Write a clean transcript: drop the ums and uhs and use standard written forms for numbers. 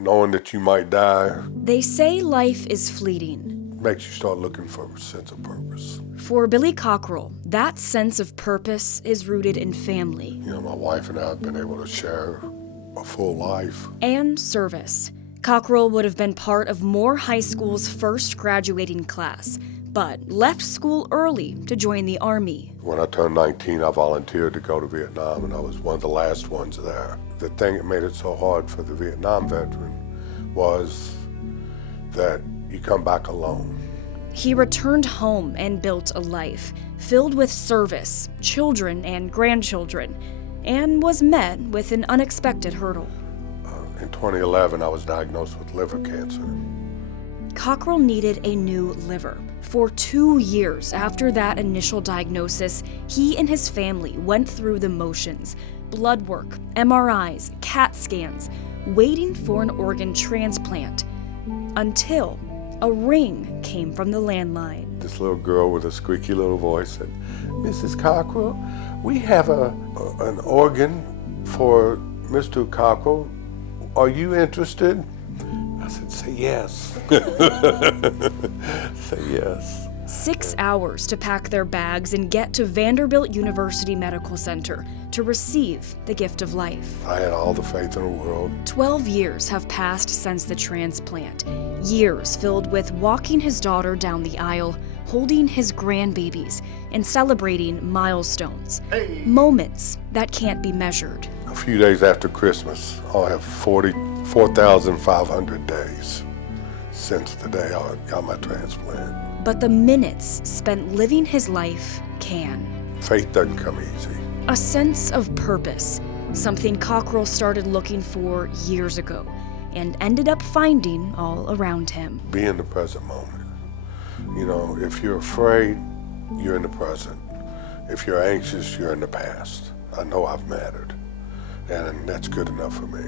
knowing that you might die They say life is fleeting. makes you start looking for a sense of purpose. For Billy Cockrell, that sense of purpose is rooted in family. You know, my wife and I have been able to share a full life. And service. Cockrell would have been part of Moore High School's first graduating class, but left school early to join the Army. When I turned 19, I volunteered to go to Vietnam, and I was one of the last ones there. The thing that made it so hard for the Vietnam veteran was that you come back alone. He returned home and built a life filled with service, children and grandchildren, and was met with an unexpected hurdle. In 2011, I was diagnosed with liver cancer. Cockrell needed a new liver. For 2 years after that initial diagnosis, he and his family went through the motions: blood work, MRIs, CAT scans, waiting for an organ transplant, until a ring came from the landline. This little girl with a squeaky little voice said, "Mrs. Cockrell, we have an organ for Mr. Cockrell. Are you interested?" I said, "Say yes." Say yes. 6 hours to pack their bags and get to Vanderbilt University Medical Center to receive the gift of life. I had all the faith in the world. 12 years have passed since the transplant. Years filled with walking his daughter down the aisle, holding his grandbabies, and celebrating milestones. Moments that can't be measured. A few days after Christmas, I'll have 44,500 days since the day I got my transplant. But the minutes spent living his life can. Faith doesn't come easy. A sense of purpose, something Cockrell started looking for years ago and ended up finding all around him. Be in the present moment. You know, if you're afraid, you're in the present. If you're anxious, you're in the past. I know I've mattered, and that's good enough for me.